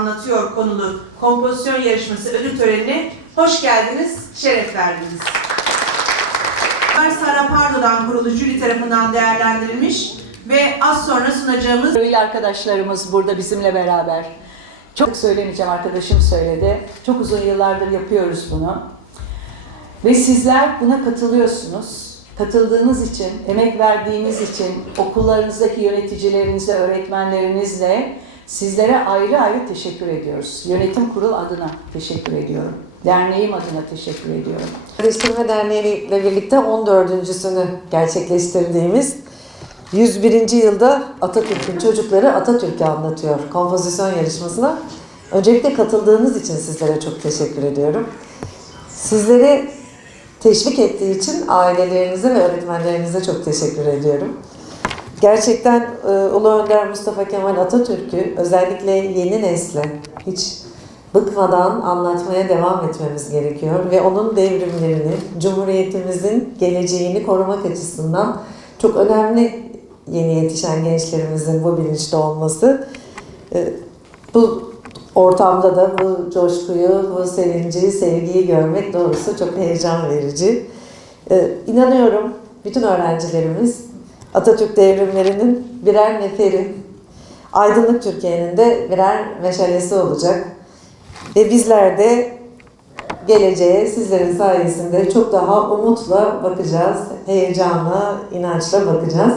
anlatıyor konulu kompozisyon yarışması ödül törenine hoş geldiniz, şeref verdiniz. Sara Pardo'dan kurulu jüri tarafından değerlendirilmiş ve az sonra sunacağımız Böyle arkadaşlarımız burada bizimle beraber. Çok söylemeyeceğim arkadaşım söyledi. Çok uzun yıllardır yapıyoruz bunu. Ve sizler buna katılıyorsunuz. Katıldığınız için, emek verdiğiniz için okullarınızdaki yöneticilerinize, öğretmenlerinizle sizlere ayrı ayrı teşekkür ediyoruz. Yönetim kurul adına teşekkür ediyorum. Derneğim adına teşekkür ediyorum. Kardeşlerime Derneği ile birlikte 14.sünü gerçekleştirdiğimiz 101. yılda Atatürk'ün çocukları Atatürk'ü anlatıyor kompozisyon yarışmasına. Öncelikle katıldığınız için sizlere çok teşekkür ediyorum. Sizleri teşvik ettiği için ailelerinize ve öğretmenlerinize çok teşekkür ediyorum. Gerçekten e, Ulu Önder Mustafa Kemal Atatürk'ü özellikle yeni nesle hiç bıkmadan anlatmaya devam etmemiz gerekiyor ve onun devrimlerini, Cumhuriyetimizin geleceğini korumak açısından çok önemli yeni yetişen gençlerimizin bu bilinçte olması. E, Bu ortamda da bu coşkuyu, bu sevinci, sevgiyi görmek doğrusu çok heyecan verici. E, İnanıyorum bütün öğrencilerimiz Atatürk devrimlerinin birer neferi, aydınlık Türkiye'nin de birer meşalesi olacak. Ve bizler de geleceğe sizlerin sayesinde çok daha umutla bakacağız, heyecanla, inançla bakacağız.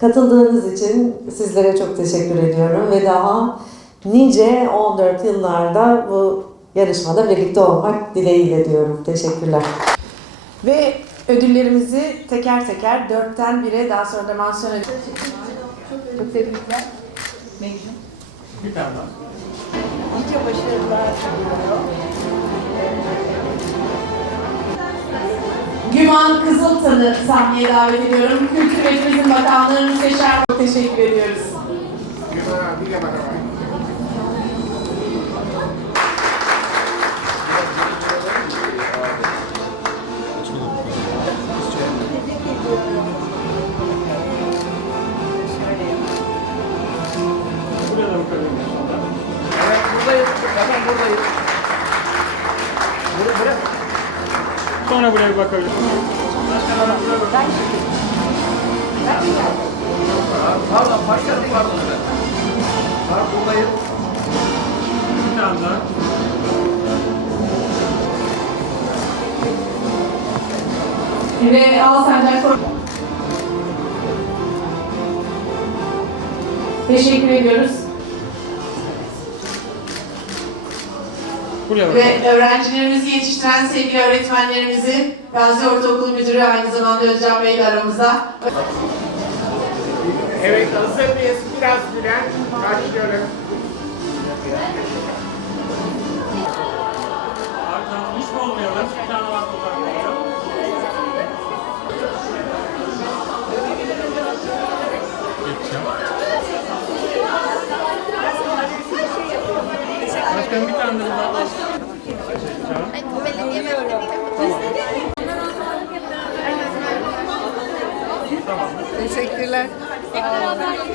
Katıldığınız için sizlere çok teşekkür ediyorum ve daha nice 14 yıllarda bu yarışmada birlikte olmak dileğiyle diyorum. Teşekkürler. ve ödüllerimizi teker teker dörtten bire daha sonra da mansiyon ödülü. Çok tebrikler. Mecnun. Bir tane daha. Nice başarılar diliyorum. Güman Kızıltan'ı sahneye davet ediyorum. Kültür ve Turizm Bakanlığı Müsteşar çok teşekkür ediyoruz. Bir de bakalım. Zaten buradayız. Bur bırak. Sonra buraya bir bakabilirim. Pardon başkanım pardon. Pardon buradayız. Bir tane daha. Ve Alsancak Teşekkür ediyoruz. Buraya. Ve öğrencilerimizi yetiştiren sevgili öğretmenlerimizi Gazi Ortaokulu Müdürü aynı zamanda Özcan Bey de aramızda. Evet hazır mıyız? Biraz bilen başlıyorum. Başkanım bir tane de burada. Teşekkürler.